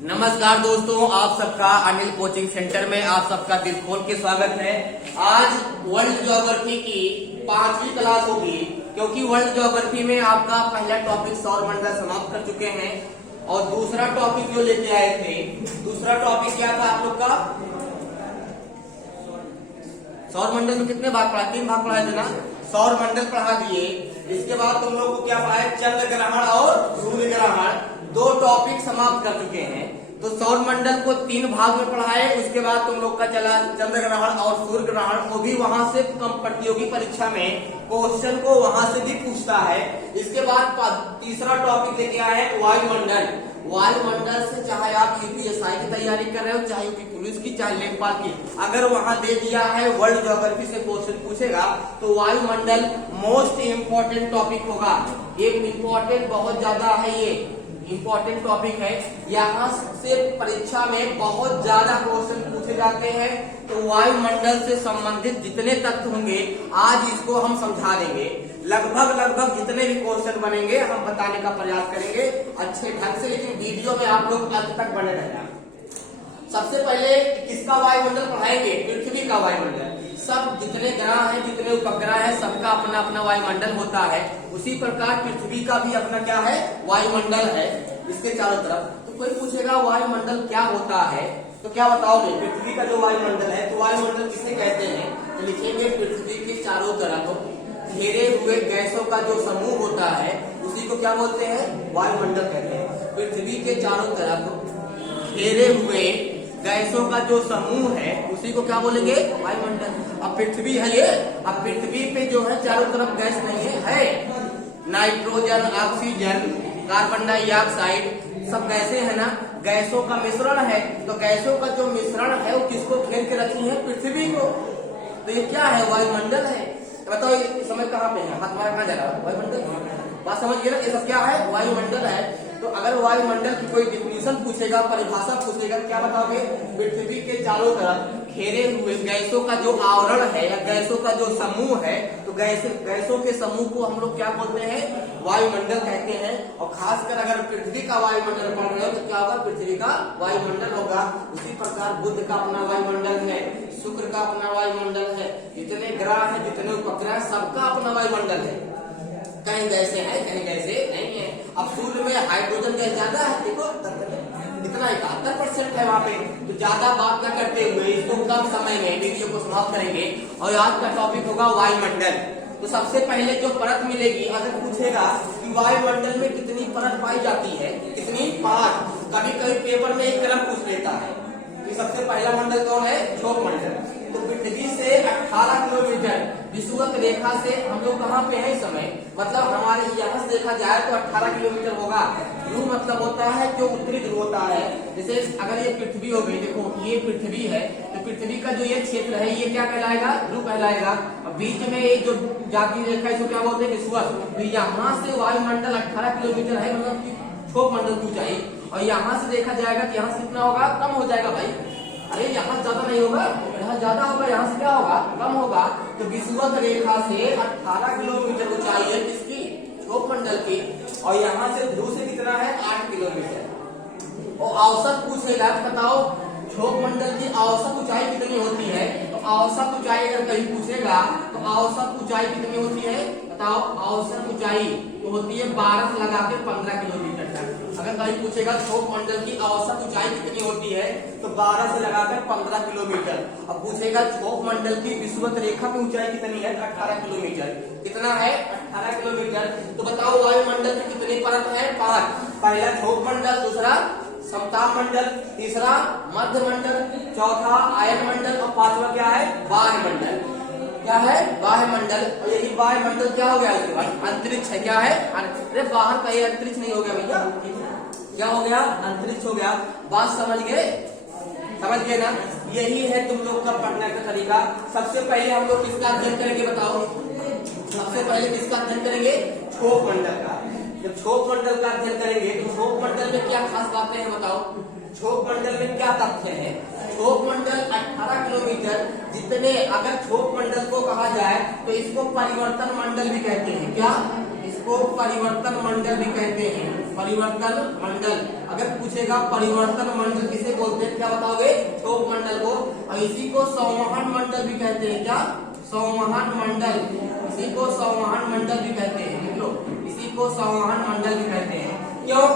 नमस्कार दोस्तों, आप सबका अनिल कोचिंग सेंटर में आप सबका दिल खोल के स्वागत है। आज वर्ल्ड ज्योग्राफी की 5वीं क्लास होगी, क्योंकि वर्ल्ड ज्योग्राफी में आपका पहला टॉपिक सौरमंडल समाप्त कर चुके हैं और दूसरा टॉपिक जो लेके आए थे, दूसरा टॉपिक क्या था आप लोग का? सौरमंडल में कितने भाग पढ़ा? 3 भाग पढ़ाए थे ना। सौरमंडल पढ़ा दिए, इसके बाद तुम लोग को क्या पढ़ाए? चंद्र ग्रहण और सूर्य ग्रहण, 2 टॉपिक समाप्त कर चुके हैं। तो सौरमंडल को 3 भाग में पढ़ाए, उसके बाद तुम लोग का चला चंद्र ग्रहण और सूर्य ग्रहण। वो भी वहां से प्रतियोगी परीक्षा में क्वेश्चन को वहां से भी पूछता है। इसके बाद तीसरा टॉपिक लेके आए हैं वायुमंडल। वायुमंडल से चाहे आप यूपीएसआई की तैयारी कर रहे हो, चाहे यूपी पुलिस की, चाहे लेखपाल की, अगर वहां दे दिया है वर्ल्ड ज्योग्राफी से क्वेश्चन पूछेगा तो वायुमंडल मोस्ट इम्पोर्टेंट टॉपिक होगा। एक इम्पोर्टेंट बहुत ज्यादा है, ये इम्पोर्टेंट टॉपिक है। यहाँ से परीक्षा में बहुत ज्यादा क्वेश्चन पूछे जाते हैं। तो वायुमंडल से संबंधित जितने तथ्य होंगे आज इसको हम समझा देंगे। लगभग जितने भी क्वेश्चन बनेंगे हम बताने का प्रयास करेंगे अच्छे ढंग से, लेकिन वीडियो में आप लोग अंत तक बने रहना। सबसे पहले किसका वायुमंडल पढ़ाएंगे? पृथ्वी का वायुमंडल। सब जितने ग्रह हैं, जितने उपग्रह हैं, सबका अपना अपना वायुमंडल होता है। उसी प्रकार पृथ्वी का भी अपना क्या है? वायुमंडल है, इसके चारों तरफ। तो कोई पूछेगा वायुमंडल क्या होता है, तो क्या बताओगे? पृथ्वी का जो वायुमंडल है, तो वायुमंडल किसे कहते हैं? तो लिखेंगे पृथ्वी के चारों तरफ घेरे हुए गैसों का जो समूह होता है उसी को क्या बोलते हैं? वायुमंडल कहते हैं। पृथ्वी के चारों तरफ घेरे हुए गैसों का जो समूह है उसी को क्या बोलेंगे? वायुमंडल। अब पृथ्वी है ये, अब पृथ्वी पे जो है चारों तरफ गैस नहीं है नाइट्रोजन, ऑक्सीजन, कार्बन डाइऑक्साइड, सब गैसें है ना, गैसों का मिश्रण है। तो गैसों का जो मिश्रण है वो किसको घेर के रखी है? पृथ्वी को। तो ये क्या है? वायुमंडल है। बताओ ये समझ कहाँ पे है? हाथ तुम्हारा कहाँ जा रहा है? वायुमंडल। बात समझ गए ना? ये सब क्या है? वायुमंडल है। तो अगर वायुमंडल की कोई डिफिनीशन पूछेगा, परिभाषा पूछेगा, क्या बताओगे? पृथ्वी के चारों तरफ घेरे हुए गैसों का जो आवरण है या गैसों का जो समूह है, तो गैसों के समूह को हम लोग क्या बोलते हैं? वायुमंडल कहते हैं। और खासकर अगर पृथ्वी का वायुमंडल पढ़ रहे हो तो क्या होगा? पृथ्वी का वायुमंडल होगा। उसी प्रकार बुध का अपना वायुमंडल है, शुक्र का अपना वायुमंडल है, जितने ग्रह है, जितने उपग्रह, सबका अपना वायुमंडल है। कहीं गैसे है, कहीं गैसे नहीं है। अब सूर्य में हाइड्रोजन गैस ज्यादा है, देखो इतना 71% है वहां पे। तो ज्यादा बात न करते हुए इसको कम समय में वीडियो को समाप्त करेंगे और आज का टॉपिक होगा वायुमंडल। तो सबसे पहले जो परत मिलेगी, अगर पूछेगा कि वायुमंडल में कितनी परत पाई जाती है, कितनी? 5। कभी कभी पेपर में एक क्रम पूछ लेता है कि सबसे पहला मंडल कौन है? क्षोभ मंडल। तो पृथ्वी से 18 किलोमीटर विषुवत रेखा से हम लोग कहाँ पे हैं इस समय? मतलब हमारे यहाँ से देखा जाए तो 18 किलोमीटर होगा। ध्रुव मतलब होता है जो उत्तरी ध्रुव होता है। जैसे अगर ये पृथ्वी हो गई, देखो ये पृथ्वी है, तो पृथ्वी का जो ये क्षेत्र है ये क्या कहलाएगा? ध्रुव कहलाएगा। बीच में ये जो जाती रेखा इसको क्या बोलते हैं? विषुवत। तो यहाँ से वायुमंडल 18 किलोमीटर है, मतलब की क्षोभ मंडल की ऊंचाई। और यहाँ से देखा जाएगा कि यहाँ से कितना होगा? कम हो जाएगा भाई। अरे यहाँ ज्यादा नहीं होगा, यहाँ ज्यादा होगा, यहाँ से क्या होगा? कम होगा। तो विषुवत रेखा से 18 किलोमीटर ऊंचाई है किसकी? क्षोभ मंडल की। और यहाँ से ध्रुव से कितना है? 8 किलोमीटर। और औसत पूछेगा, बताओ क्षोभ मंडल की औसत ऊंचाई कितनी होती है? तो औसत ऊंचाई अगर कहीं पूछेगा तो औसत ऊंचाई कितनी होती है? बताओ। औसत ऊंचाई तो होती है 12 से लगा के 15 किलोमीटर तक। अगर कहीं पूछेगा क्षोभ मंडल की औसत ऊंचाई कितनी होती है, तो 12 से लगाकर 15 किलोमीटर। अब पूछेगा क्षोभ मंडल की विषुवत रेखा की ऊंचाई कितनी है? 18 किलोमीटर। कितना है? 18 किलोमीटर। तो बताओ वायुमंडल में कितनी परत है? 5। पहला क्षोभ मंडल, दूसरा समताप मंडल, तीसरा मध्य मंडल, चौथा आयन मंडल और 5वां क्या है? बाह्य मंडल। क्या है? बाह्य मंडल। और यही बाह्य मंडल क्या हो गया? इसके बाद अंतरिक्ष है। क्या है? अरे बाहर का ये अंतरिक्ष नहीं हो गया भैया, क्या हो गया? अंतरिक्ष हो गया। बात समझ गए? समझ गए ना? यही है तुम लोग का पढ़ने का तरीका। सबसे पहले हम लोग किसका अध्ययन करेंगे? बताओ। सबसे पहले किसका अध्ययन करेंगे? क्षोभ मंडल का। जब क्षोभ मंडल का अध्ययन करेंगे तो क्षोभ मंडल में क्या खास बातें हैं? बताओ। क्षोभ मंडल में क्या तथ्य है? क्षोभ मंडल 18 किलोमीटर जितने, अगर क्षोभ मंडल को कहा जाए तो इसको परिवर्तन मंडल भी कहते हैं। क्या? इसको परिवर्तन मंडल भी कहते हैं। परिवर्तन मंडल। अगर पूछेगा परिवर्तन मंडल किसे बोलते हैं, क्या बताओगे, थोक मंडल को। और इसी को संवहन मंडल भी कहते हैं। क्या, संवहन मंडल, इसी को संवहन मंडल भी कहते हैं। लिख लो, इसी को संवहन मंडल भी कहते हैं। क्यों,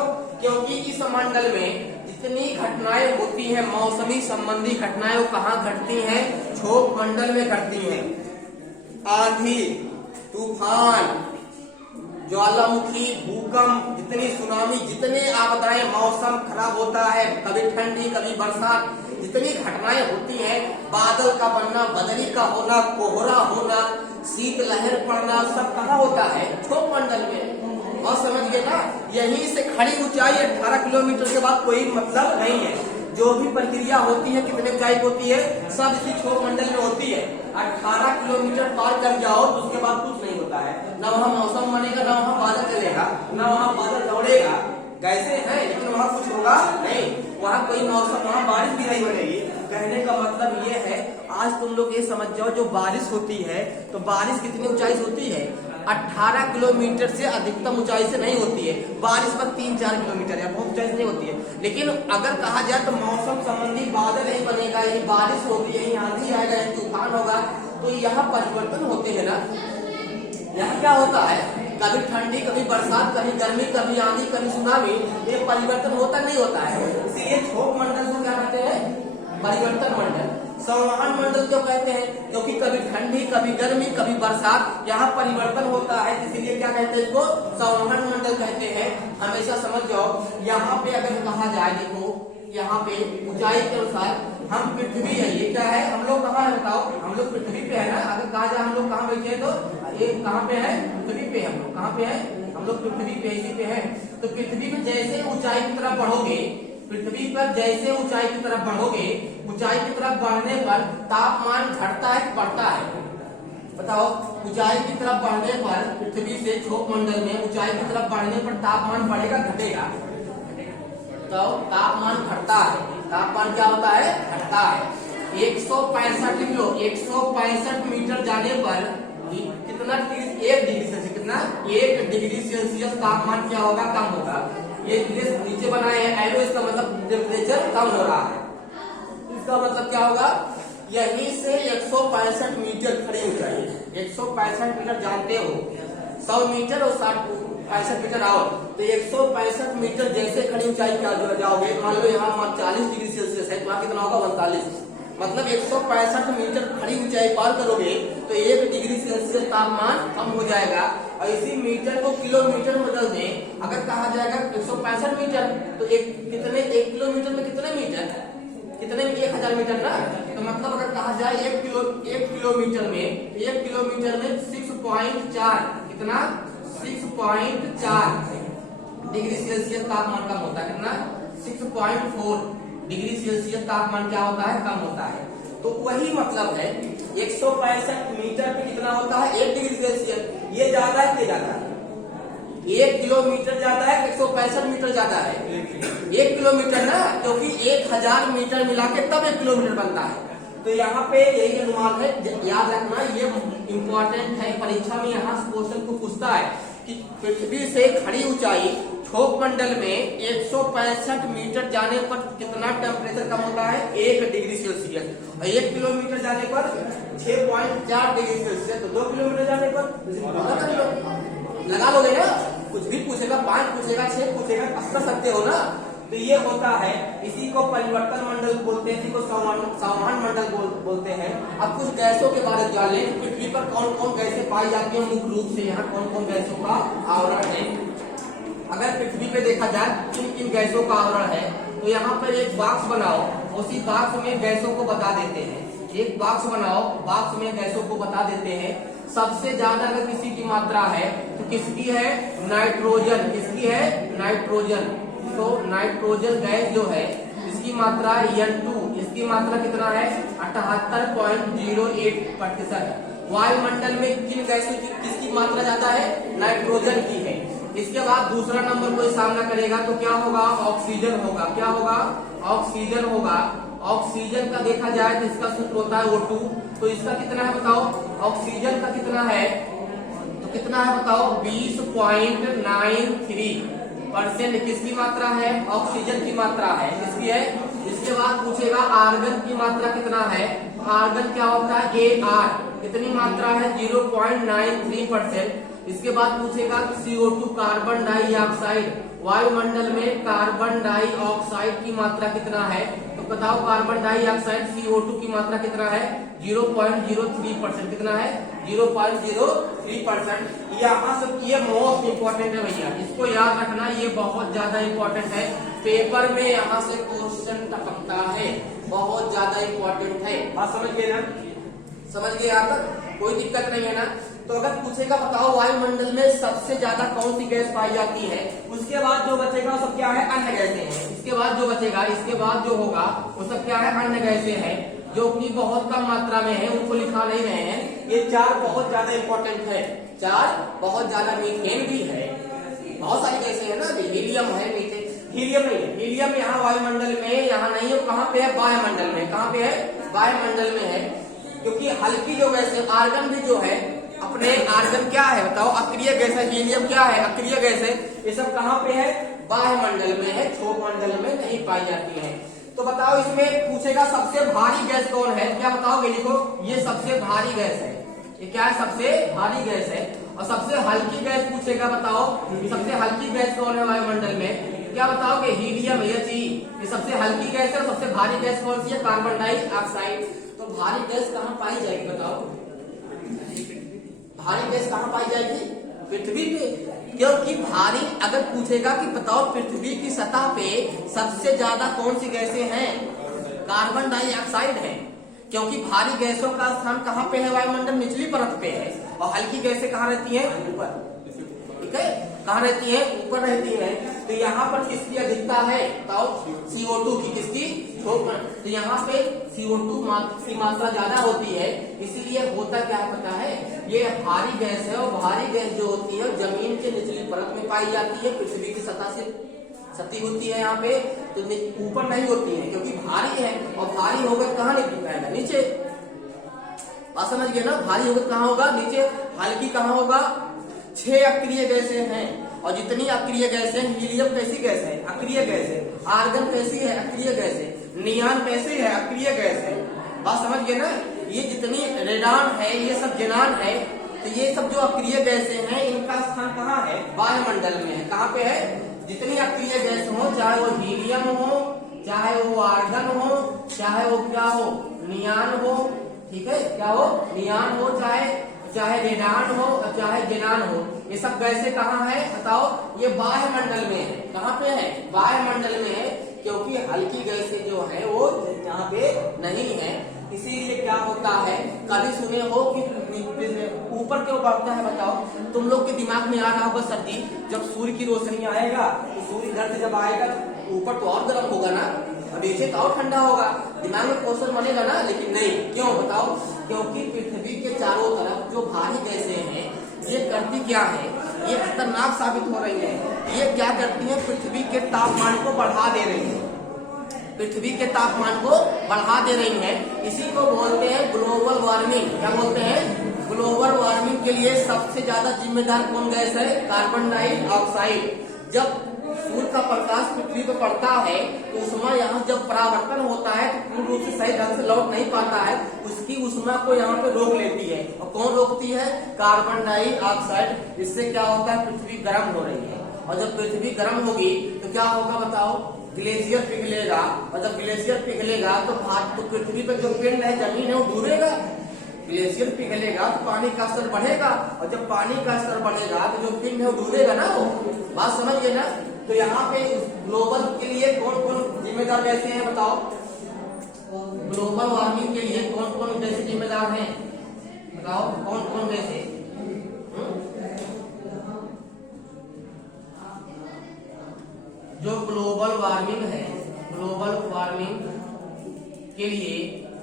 क्योंकि इस मंडल में जितनी घटनाएं होती हैं, मौसमी संबंधी घटनाएं, वो कहाँ घटती हैं, थोक मंडल में घटती हैं। आंधी, तूफान, ज्वालामुखी, भूकंप, जितनी सुनामी, जितने आपदाएं, मौसम खराब होता है, कभी ठंडी कभी बरसात, जितनी घटनाएं होती हैं, बादल का बनना, बदली का होना, कोहरा होना, शीत लहर पड़ना, सब कहाँ होता है, थोक मंडल में। और समझ गए ना, यहीं से खड़ी ऊंचाई 18 किलोमीटर के बाद कोई मतलब नहीं है। जो भी प्रक्रिया होती है, कितने ऊंचाई होती है, सब इसी थोक मंडल में होती है। 18 किलोमीटर पार कर जाओ तो उसके बाद कुछ नहीं होता है। न वहाँ मौसम बनेगा, न वहाँ बादल चलेगा, न वहाँ बादल दौड़ेगा, कैसे है, लेकिन वहाँ कुछ होगा नहीं। वहाँ कोई मौसम, वहाँ बारिश भी नहीं बनेगी। कहने का मतलब ये है, आज तुम लोग ये समझ जाओ, जो बारिश होती है तो बारिश कितनी ऊंचाई से होती है, 18 किलोमीटर से अधिकतम ऊंचाई से नहीं होती है। बारिश पर 3-4 किलोमीटर या बहुत ऊंचाई से नहीं होती है। लेकिन अगर कहा जाए तो मौसम संबंधी बादल यही बनेगा, यही बारिश होगी, यही आंधी आएगा, यही तूफान होगा, तो यहाँ परिवर्तन होते हैं ना। यहाँ क्या होता है, कभी ठंडी कभी बरसात, कभी गर्मी, कभी आंधी, कभी सुनामी, ये परिवर्तन होता नहीं होता है। इसलिए थोक मंडल को क्या कहते हैं, परिवर्तन मंडल। संवहन मंडल क्यों कहते हैं, क्योंकि कभी ठंडी कभी गर्मी कभी बरसात, यहाँ परिवर्तन होता है, इसीलिए क्या कहते हैं, इसको संवहन मंडल कहते हैं। हमेशा समझ जाओ, यहाँ पे अगर कहा जाए, देखो यहाँ पे ऊंचाई के अनुसार हम पृथ्वी है, ये क्या है, हम लोग कहाँ है बताओ, हम लोग पृथ्वी पे है ना। अगर कहा जाए हम लोग कहाँ बैठे हैं, तो ये कहाँ पे है, पृथ्वी पे। हम लोग कहाँ पे है, हम लोग पृथ्वी पे, इसी पे है। तो पृथ्वी पे जैसे ऊंचाई की तरफ बढ़ोगे, पृथ्वी पर जैसे ऊंचाई की तरफ बढ़ोगे, ऊंचाई की तरफ बढ़ने पर तापमान घटता है कि बढ़ता है, बताओ। ऊंचाई की तरफ बढ़ने पर पृथ्वी से थोक मंडल में ऊंचाई की तरफ बढ़ने पर तापमान बढ़ेगा घटेगा, तो तापमान घटता है। तापमान क्या होता है, घटता है। 165 किलो 165 मीटर जाने पर कितना डिग्री, 1 डिग्री सेल्सियस, कितना, 1 डिग्री सेल्सियस तापमान क्या होगा, कम होगा। ये नीचे बनाए हैं एरो, इसका मतलब टेम्परेचर कम हो रहा है। इसका मतलब क्या होगा, यहीं से 165 मीटर खड़ी ऊंचाई, 165 मीटर जानते हो, 100 मीटर और 65 मीटर आओ, तो 165 मीटर जैसे खड़ी ऊंचाई क्या जाओगे, मान लो यहाँ 40 डिग्री सेल्सियस है, तो वहाँ कितना होगा, 39, मतलब 165 मीटर खड़ी ऊंचाई पार करोगे तो 1 डिग्री सेल्सियस तापमान कम हो जाएगा। और इसी मीटर को किलोमीटर में बदल दें, अगर कहा जाएगा 165 मीटर, तो कितने, 1 किलोमीटर में कितने मीटर, कितने में 1000 मीटर ना। तो मतलब अगर कहा जाए 1 किलोमीटर में 6.4, कितना, 6.4 डिग्री सेल्सियस तापमान कम होता है, कितना, 6.4 डिग्री सेल्सियस तापमान क्या होता है, कम होता है। तो वही मतलब है, 165 मीटर पे कितना होता है, 1 डिग्री सेल्सियस। ये ज्यादा है कि ज्यादा है, 1 किलोमीटर ज्यादा है, 165 मीटर ज्यादा है, 1 किलोमीटर ना, क्योंकि 1000 मीटर मिला के तब 1 किलोमीटर बनता है। तो यहाँ पे यही अनुमान है, याद रखना, ये इम्पोर्टेंट है, परीक्षा में यहाँ क्वेश्चन को पूछता है कि पृथ्वी से खड़ी ऊंचाई थोक मंडल में 165 मीटर जाने पर कितना टेम्परेचर कम होता है, 1 डिग्री सेल्सियस। और 1 किलोमीटर जाने पर 6.4 डिग्री सेल्सियस, तो 2 किलोमीटर जाने पर लगा लोगे ना, कुछ भी पूछेगा, 5 पूछेगा, 6 पूछेगा, कर सकते हो ना। तो ये होता है, इसी को परिवर्तन मंडल बोलते हैं, इसी को संवहन मंडल बोलते हैं। अब कुछ गैसों के बारे में जान लें, पृथ्वी पर कौन कौन गैसें पाई जाती हैं, मुख्य रूप से यहाँ कौन कौन गैसों का आवरण है। अगर पृथ्वी पे देखा जाए किन किन गैसों का आवरण है, तो यहाँ पर एक बॉक्स बनाओ, उसी बॉक्स में गैसों को बता देते हैं। एक बॉक्स बनाओ, बॉक्स में गैसों को बता देते हैं। सबसे ज्यादा अगर किसी की मात्रा है तो किसकी है, नाइट्रोजन, किसकी है, नाइट्रोजन। तो नाइट्रोजन गैस जो है इसकी मात्रा N2, इसकी मात्रा कितना है, 78.08%। वायुमंडल में किन गैसों की किसकी मात्रा ज्यादा है, नाइट्रोजन की है। इसके बाद दूसरा नंबर कोई सामना करेगा तो क्या होगा, ऑक्सीजन होगा। क्या होगा, ऑक्सीजन होगा। ऑक्सीजन का देखा जाए तो इसका सूत्र होता है O2, तो इसका कितना है बताओ, ऑक्सीजन का कितना है, तो कितना है बताओ, 20.93 परसेंट किसकी मात्रा है, ऑक्सीजन की मात्रा है, किसकी है। इसके बाद पूछेगा आर्गन की मात्रा कितना है, आर्गन क्या होता है AR, कितनी मात्रा है 0.93%। इसके बाद पूछेगा CO2 कार्बन डाइऑक्साइड, वायुमंडल में कार्बन डाइऑक्साइड की मात्रा कितना है, तो बताओ कार्बन डाइऑक्साइड CO2 की मात्रा कितना है 0.03%, कितना है 0.03%। यहाँ से ये मोस्ट इंपॉर्टेंट है भैया, इसको याद रखना, ये बहुत ज्यादा इंपॉर्टेंट है, पेपर में यहाँ से क्वेश्चन टपकता है, बहुत ज्यादा इंपॉर्टेंट है। बात समझ गए ना, समझ गए यहाँ तक, कोई दिक्कत नहीं है ना। तो अगर पूछेगा बताओ वायुमंडल में सबसे ज्यादा कौन सी गैस पाई जाती है, उसके बाद जो बचेगा सब क्या है, अन्य गैसें हैं। इसके बाद जो बचेगा, इसके बाद जो होगा वो सब क्या है, अन्य गैसें हैं, जो कि बहुत कम मात्रा में है, उनको लिखा नहीं रहे हैं। ये 4 बहुत ज्यादा इंपॉर्टेंट है, 4 बहुत ज्यादा, मीथेन भी है, बहुत सारी गैसें है ना, हीलियम है, मीथेन, हीलियम नहीं है, हीलियम यहाँ वायुमंडल में यहाँ नहीं है, कहाँ पे है, वायुमंडल में, कहाँ पे है, वायुमंडल में है। क्योंकि हल्की जो गैस है, आर्गन भी जो है अपने, आर्गन क्या है बताओ, अक्रिय गैस है, हीलियम क्या है, अक्रिय गैस है, ये सब कहाँ पे है, वायुमंडल में है, क्षोभ मंडल में नहीं पाई जाती है। तो बताओ इसमें पूछेगा सबसे भारी गैस कौन है, क्या बताओगे, लिखो, ये सबसे भारी गैस है, ये क्या है, सबसे भारी गैस है। और सबसे हल्की गैस पूछेगा, बताओ सबसे हल्की गैस कौन है वायुमंडल में, क्या बताओगे, हीलियम, ये सबसे हल्की गैस है। और सबसे भारी गैस कौन सी है, कार्बन डाइऑक्साइड। तो भारी गैस कहाँ पाई जाएगी बताओ, भारी गैस कहाँ पाई जाएगी, पृथ्वी पे। क्योंकि भारी अगर पूछेगा कि बताओ पृथ्वी की सतह पे सबसे ज्यादा कौन सी गैसें हैं, कार्बन डाइऑक्साइड है। क्योंकि भारी गैसों का स्थान कहाँ पे है, वायुमंडल निचली परत पे है, और हल्की गैसें कहाँ रहती हैं, ऊपर, ठीक है, कहाँ रहती है, ऊपर रहती है। तो यहाँ पर किसकी अधिकता है बताओ, CO2 की, किसकी, तो यहाँ पे CO2 की मात्रा ज्यादा होती है, इसीलिए होता क्या है पता है, ये भारी गैस है। और भारी गैस जो होती है जमीन के निचली परत में पाई जाती है, पृथ्वी की सतह से सती होती है यहाँ पे, तो ऊपर नहीं होती है, क्योंकि भारी है, और भारी होकर कहाँ निकलेगा, नीचे। बात समझ गए ना, भारी होकर कहाँ होगा, नीचे। हल्की कहाँ होगा, 6 अक्रिय गैसें हैं, और जितनी अक्रिय गैसें, हीलियम कैसी गैस है, अक्रिय गैस है, आर्गन कैसी है, अक्रिय गैस है, नियान कैसी है, अक्रिय गैस है। बात समझ गए ना, ये जितनी रेडान है, ये सब जेनान है, तो ये सब जो अक्रिय गैसें हैं, इनका स्थान कहाँ है, वायुमंडल में है। कहाँ पे है, जितनी अक्रिय गैस हो, चाहे वो हीलियम हो, चाहे वो आर्गन हो, चाहे वो क्या हो, नियान हो, ठीक है, क्या हो, नियान हो, चाहे रेडान हो, चाहे जेनान हो, ये सब गैसें कहाँ है बताओ, ये वायुमंडल में है। कहाँ पे है, वायुमंडल में है, क्योंकि हल्की गैसें जो है वो यहाँ पे नहीं है। इसीलिए क्या होता है, कभी सुने हो कि ऊपर क्यों बढ़ता है बताओ, तुम लोग के दिमाग में आ रहा होगा सर जी, जब सूर्य की रोशनी आएगा, तो सूर्य इधर से जब आएगा ऊपर तो और गर्म होगा ना, नीचे तो और ठंडा होगा, दिमाग में क्वेश्चन बनेगा ना। लेकिन नहीं, क्यों बताओ, क्योंकि पृथ्वी के चारों तरफ जो भारी गैसें हैं, ये करती क्या है, ये खतरनाक साबित हो रही है। ये क्या करती है, पृथ्वी के तापमान को बढ़ा दे रही है, पृथ्वी के तापमान को बढ़ा दे रही है। इसी को बोलते हैं ग्लोबल वार्मिंग। क्या बोलते हैं, ग्लोबल वार्मिंग के लिए सबसे ज्यादा जिम्मेदार कौन गैस है, कार्बन डाइऑक्साइड। जब सूर्य का प्रकाश पृथ्वी पर पड़ता है, तो उसमें यहाँ जब परावर्तन होता है, तो पूर्ण रूप से सही ढंग से लौट नहीं पाता है, उसकी ऊष्मा को यहाँ पे रोक लेती है। और कौन रोकती है, कार्बन डाइऑक्साइड। इससे क्या होता है, पृथ्वी गर्म हो रही है, और जब पृथ्वी गर्म होगी तो क्या होगा बताओ, ग्लेशियर पिघलेगा, और जब ग्लेशियर पिघलेगा तो पृथ्वी पर जो पिंड है, जमीन है, वो डूबेगा। ग्लेशियर पिघलेगा तो पानी का स्तर बढ़ेगा, और जब पानी का स्तर बढ़ेगा तो जो पिंड है वो डूबेगा ना, वो बात समझ गए ना। तो यहाँ पे ग्लोबल के लिए कौन कौन जिम्मेदार गैसें हैं बताओ, ग्लोबल वार्मिंग के लिए कौन कौन गैसें जिम्मेदार हैं बताओ, कौन कौन गैसें, जो ग्लोबल वार्मिंग है, ग्लोबल वार्मिंग के लिए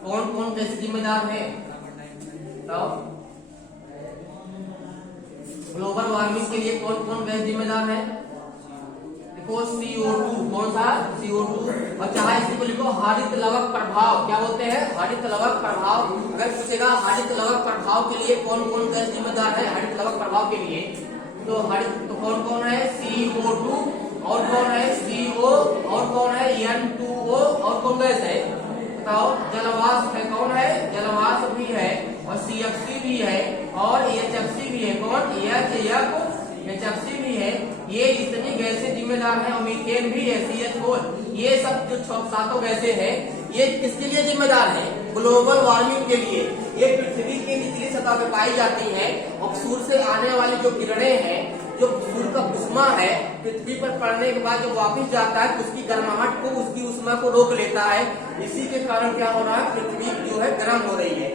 कौन कौन गैसें जिम्मेदार है बताओ, ग्लोबल वार्मिंग के लिए कौन कौन गैस जिम्मेदार है, देखो CO2, कौन सा CO2, और चाहे इसी को लिखो हरित लवक प्रभाव। क्या बोलते हैं, हरित लवक प्रभाव। अगर पूछेगा हरित लवक प्रभाव के लिए कौन कौन गैस जिम्मेदार है, हरित लवक प्रभाव के लिए, तो हरित तो कौन कौन है, CO2 और कौन है CO, और कौन है N2O, और कौन गैस है बताओ जलवाष्प है, कौन है जलवाष्प भी है, और CFC भी है, और HFC भी है, कौन HFC भी है। ये इतनी गैसें जिम्मेदार हैं, और मीथेन भी है CH4। ये सब जो 7 गैसें हैं ये किसके लिए जिम्मेदार है? ग्लोबल वार्मिंग के लिए। ये पृथ्वी की निचली सतह पे पाई जाती है, और सूर्य से आने वाली जो किरणें हैं, जो सूर्य का उष्मा है, पृथ्वी पर पड़ने के बाद जब वापस जाता है तो उसकी गर्माहट को, उसकी उष्मा को रोक लेता है। इसी के कारण क्या हो रहा है, पृथ्वी जो है गर्म हो रही है।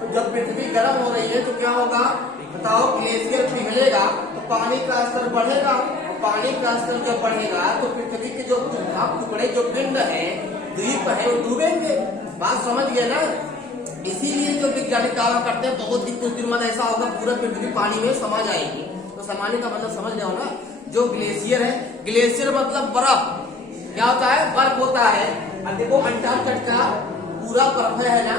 तो जब पृथ्वी गर्म हो रही है तो क्या होगा बताओ, ग्लेशियर पिघलेगा तो पानी का स्तर बढ़ेगा, और पानी का स्तर जब बढ़ेगा तो पृथ्वी के जो भाग टुकड़े, जो पिंड है, द्वीप है, वो डूबेंगे। बात समझ गए ना? इसीलिए जो वैज्ञानिक दावा करते हैं बहुत दिन कुछ दिन बाद ऐसा होगा पूरा पृथ्वी पानी में समा जाएगी। तो समाने का मतलब समझ रहे हो ना? जो ग्लेशियर है, ग्लेशियर मतलब बर्फ, क्या होता है बर्फ होता है। अब देखो अंटार्कटिका पूरा बर्फ है ना,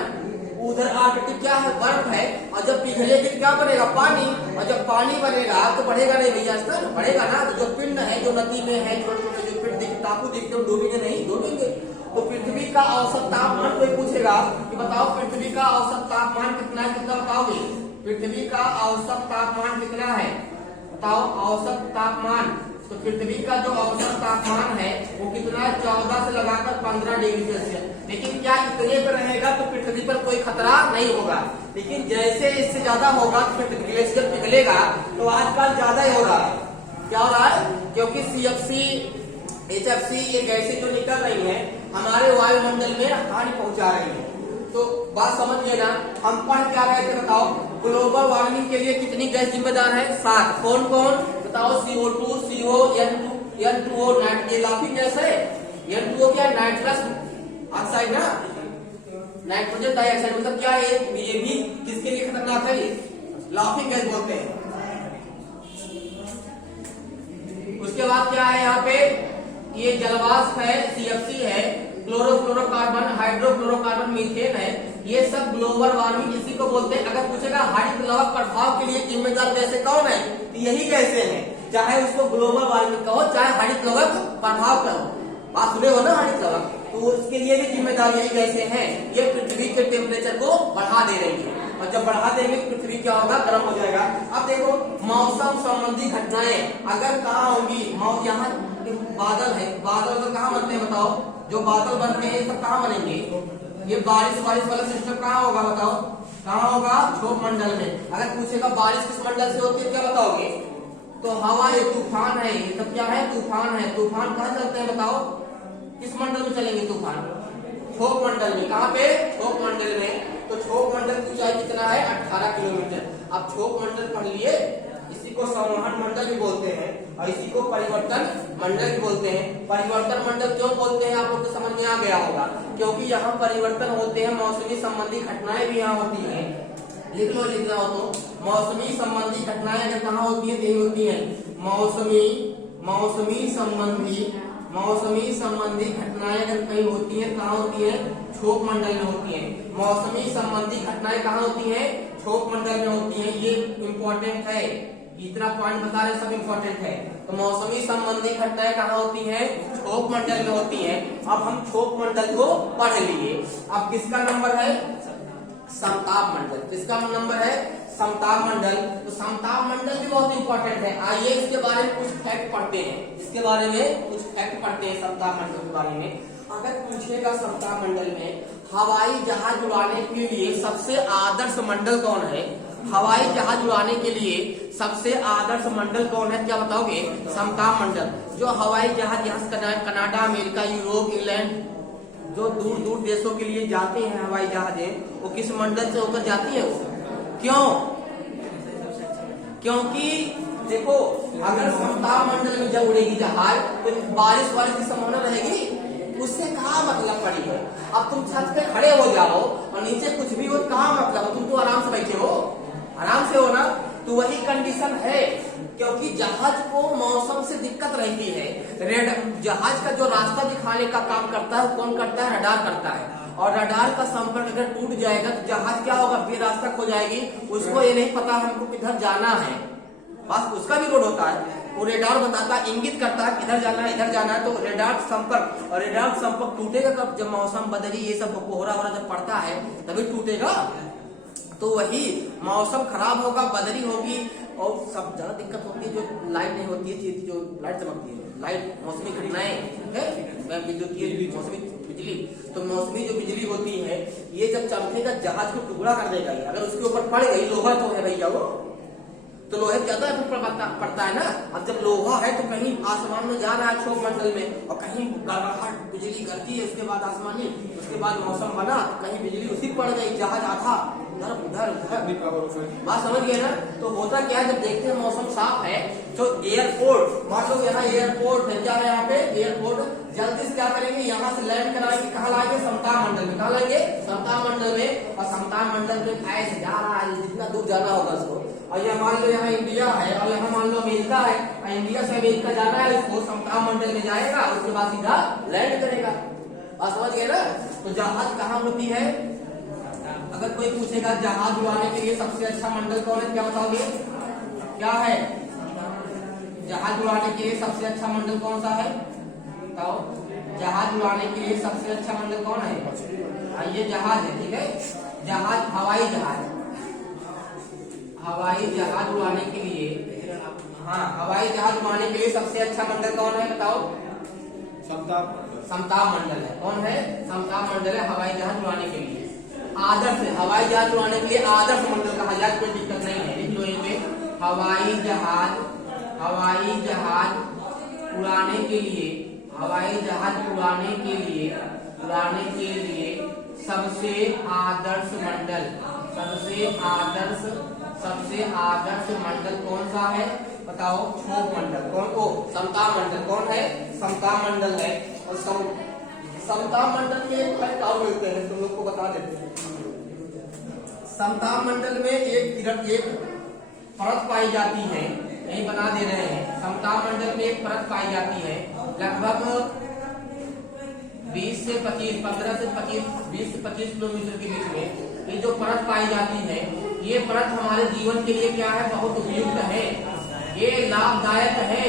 उधर आर्कटिक क्या है बर्फ है, और जब पिघलेगी क्या बनेगा पानी, और जब पानी बनेगा तो बढ़ेगा नहीं भैया स्तर, बढ़ेगा ना। तो जो पिंड है, जो नदी में है, छोटे छोटे जो पिंड टापू दिखते हैं डूबेंगे नहीं, डूबेंगे। तो पृथ्वी का औसत तापमान कोई पूछेगा कि बताओ पृथ्वी का औसत तापमान कितना है, कितना बताओगे? पृथ्वी का औसत तापमान कितना है बताओ? औसत तापमान, तो पृथ्वी का जो औसत तापमान है वो कितना है? 14 से लगाकर 15 डिग्री सेल्सियस। लेकिन क्या इतने पर रहेगा तो पृथ्वी पर कोई खतरा नहीं होगा, लेकिन जैसे इससे ज्यादा होगा तो ग्लेशियर पिघलेगा, तो आजकल ज्यादा ही हो रहा है। क्या हो रहा है? क्योंकि CFC, HFC ये गैसें जो निकल रही हैं हमारे वायुमंडल में हानि पहुंचा रही है। तो बात समझ गए ना? हम पढ़ क्या रहे थे बताओ? ग्लोबल वार्मिंग के लिए कितनी गैस जिम्मेदार है? 7। कौन कौन बताओ? CO2, CO, N2O, ये लाफिंग गैस है। N2O क्या है? नाइट्रस ऑक्साइड ना, नाइट्रोजन डाइऑक्साइड। मतलब क्या है? ये भी किसके लिए खतरनाक है? ये लाफिंग गैस बोलते हैं। उसके बाद क्या है यहाँ पे? ये जलवाष्प है, CFC है, क्लोरोफ्लोरोकार्बन, हाइड्रोफ्लोरोकार्बन, मीथेन है। ये सब ग्लोबल वार्मिंग इसी को बोलते हैं। अगर पूछेगा हरित लवक प्रभाव के लिए जिम्मेदार गैसें कौन है, तो यही गैसें हैं। चाहे उसको ग्लोबल वार्मिंग कहो, चाहे हरित लवक प्रभाव कहो। बात सुने हो ना? हरित लवक, तो उसके लिए भी जिम्मेदार यही गैसें हैं। ये पृथ्वी के टेम्परेचर को बढ़ा दे रही है, और जब बढ़ा देंगे तो पृथ्वी क्या होगा? गर्म हो जाएगा। अब देखो मौसम संबंधी घटनाएं अगर कहाँ होंगी, यहाँ बादल है, बादल अगर कहाँ बनते हैं बताओ? जो बादल बनते हैं ये सब कहाँ बनेंगे? ये बारिश वाला सिस्टम कहाँ होगा बताओ? कहाँ होगा? क्षोभ मंडल में। अगर पूछेगा बारिश किस मंडल से होती है, क्या बताओगे? तो हवा, ये तूफान है, ये सब क्या है? तूफान है। तूफान कहाँ चलते हैं बताओ? किस मंडल में चलेंगे तूफान? क्षोभ मंडल में। कहाँ पे? क्षोभ मंडल में। तो क्षोभ मंडल की ऊंचाई कितना है? 18 किलोमीटर। अब क्षोभ मंडल पढ़ लिए, इसी को संवहन मंडल भी बोलते हैं, और इसी को परिवर्तन मंडल भी बोलते हैं। परिवर्तन मंडल क्यों बोलते हैं आप लोग को समझ में आ गया होगा, क्योंकि यहाँ परिवर्तन होते हैं, मौसमी संबंधी घटनाएं भी यहाँ होती हैं। लिख लो, लिखना हो तो मौसमी संबंधी घटनाएं अगर कहाँ होती है? यही होती है मौसमी संबंधी घटनाएं अगर कहीं होती है, कहाँ होती है? क्षोभ मंडल में होती है। मौसमी संबंधी घटनाएं कहाँ होती है? क्षोभ मंडल में होती है। ये इम्पोर्टेंट है, इतना पॉइंट बता रहे सब इम्पोर्टेंट है। तो मौसमी संबंधी घटनाएं कहाँ होती हैं? क्षोभ मंडल में होती हैं। अब हम क्षोभ मंडल को पढ़ लिए। अब किसका नंबर है? समताप मंडल। किसका नंबर है? समताप मंडल। तो समताप मंडल भी बहुत इंपॉर्टेंट है। आइए इसके बारे में कुछ फैक्ट पढ़ते हैं, इसके बारे में कुछ फैक्ट पढ़ते हैं समताप मंडल के बारे में। अगर पूछेगा समताप मंडल में हवाई जहाज उड़ाने के लिए सबसे आदर्श मंडल कौन है? हवाई जहाज उड़ाने के लिए सबसे आदर्श मंडल कौन है? क्या बताओगे? समताप मंडल। जो हवाई जहाज यहाँ कनाडा, अमेरिका, यूरोप, इंग्लैंड, जो दूर दूर देशों के लिए जाते हैं हवाई जहाजें, वो किस मंडल से होकर जाती है? वो क्यों? क्योंकि देखो अगर समताप मंडल में जब उड़ेगी जहाज तो बारिश की संभावना रहेगी, उससे कहाँ मतलब पड़ी है? अब तुम छत पे खड़े हो जाओ और नीचे कुछ भी हो, कहाँ मतलब? तुम तो आराम से बैठे हो, आराम से हो ना। तो वही कंडीशन है, क्योंकि जहाज को मौसम से दिक्कत रहती है। जहाज का जो रास्ता दिखाने का काम करता है कौन करता है? रडार करता है। और रडार का संपर्क अगर टूट जाएगा तो जहाज क्या होगा? बेरास्ता खो जाएगी। उसको ये नहीं पता हमको किधर जाना है, बस उसका भी रोड होता है। वो रेडार बताता है, इंगित करता है इधर जाना है इधर जाना है। तो रेडार संपर्क, और रेडार संपर्क टूटेगा कब? जब मौसम बदली ये सब कोहरा वोहरा जब पड़ता है तभी टूटेगा। तो वही मौसम खराब होगा, बदली होगी और सब ज्यादा दिक्कत होती है, जो लाइट नहीं होती है, जो लाइट चमकती है, लाइट मौसमी घटनाएं है, विद्युतीय मौसमी बिजली। तो मौसमी जो बिजली होती है ये जब चमकेगा जहाज को टुकड़ा कर देगा ये। अगर उसके ऊपर पड़ गई, लोहा तो है भैया वो, तो लोहे ज्यादा इफेक्ट पड़ता है ना। अब जब लोहा है तो कहीं आसमान में जा रहा है क्षोभ मंडल में, और कहीं गड़गड़ाहट बिजली करती है, उसके बाद आसमानी, उसके बाद मौसम बना, कहीं बिजली उसी पड़ गई, जहाज आधा उधर बात समझ गए ना। तो होता क्या है, जब देखते हैं मौसम साफ है तो एयरपोर्ट, मान लो यहाँ एयरपोर्ट है, क्या है यहाँ पे एयरपोर्ट, जल्दी से क्या करेंगे, यहाँ से लैंड कराएंगे, कहाँ लाएंगे, समताप मंडल में। कहाँ लाएंगे? समताप मंडल में। और समताप मंडल में ऐसे जा रहा है, जितना दूर जाना होगा उसको। और ये मान लो यहाँ इंडिया है और यहाँ मान लो अमेरिका है, और इंडिया से अमेरिका जाना है, इसको समताप मंडल में जाएगा, उसके बाद सीधा लैंड करेगा। बात समझ गए ना। तो जहाज कहाँ होती है? अगर कोई पूछेगा जहाज उड़ाने के लिए सबसे अच्छा मंडल कौन है, क्या बताओगे? क्या है? जहाज उड़ाने के लिए सबसे अच्छा मंडल कौन सा है बताओ? जहाज उड़ाने के लिए सबसे अच्छा मंडल कौन है? ये जहाज है, ठीक है। जहाज, हवाई जहाज, हवाई जहाज उड़ाने के लिए, हाँ हवाई जहाज उड़ाने के लिए सबसे अच्छा मंडल कौन है बताओ? समताप मंडल है। कौन है? समताप मंडल है हवाई जहाज उड़ाने के लिए। आदर्श हवाई जहाज उड़ाने के लिए आदर्श मंडल कहा जाए, कोई दिक्कत नहीं है। लिख लो ये, हवाई जहाज उड़ाने के लिए, हवाई जहाज उड़ाने के लिए सबसे आदर्श मंडल कौन सा है बताओ? क्षोभ मंडल। कौन? को समताप मंडल। कौन है? समताप मंडल है। और समताप मंडल के एक फैक्ट और मिलते हैं, तुम लोग को बता देते हैं। समताप मंडल में एक परत पाई जाती है, यही बना दे रहे हैं। समताप मंडल में एक परत पाई जाती है, लगभग 20 से 25, 15 से 25, 20 से 25 किलोमीटर के बीच में ये जो परत पाई जाती है, ये परत हमारे जीवन के लिए क्या है? बहुत उपयुक्त है, ये लाभदायक है,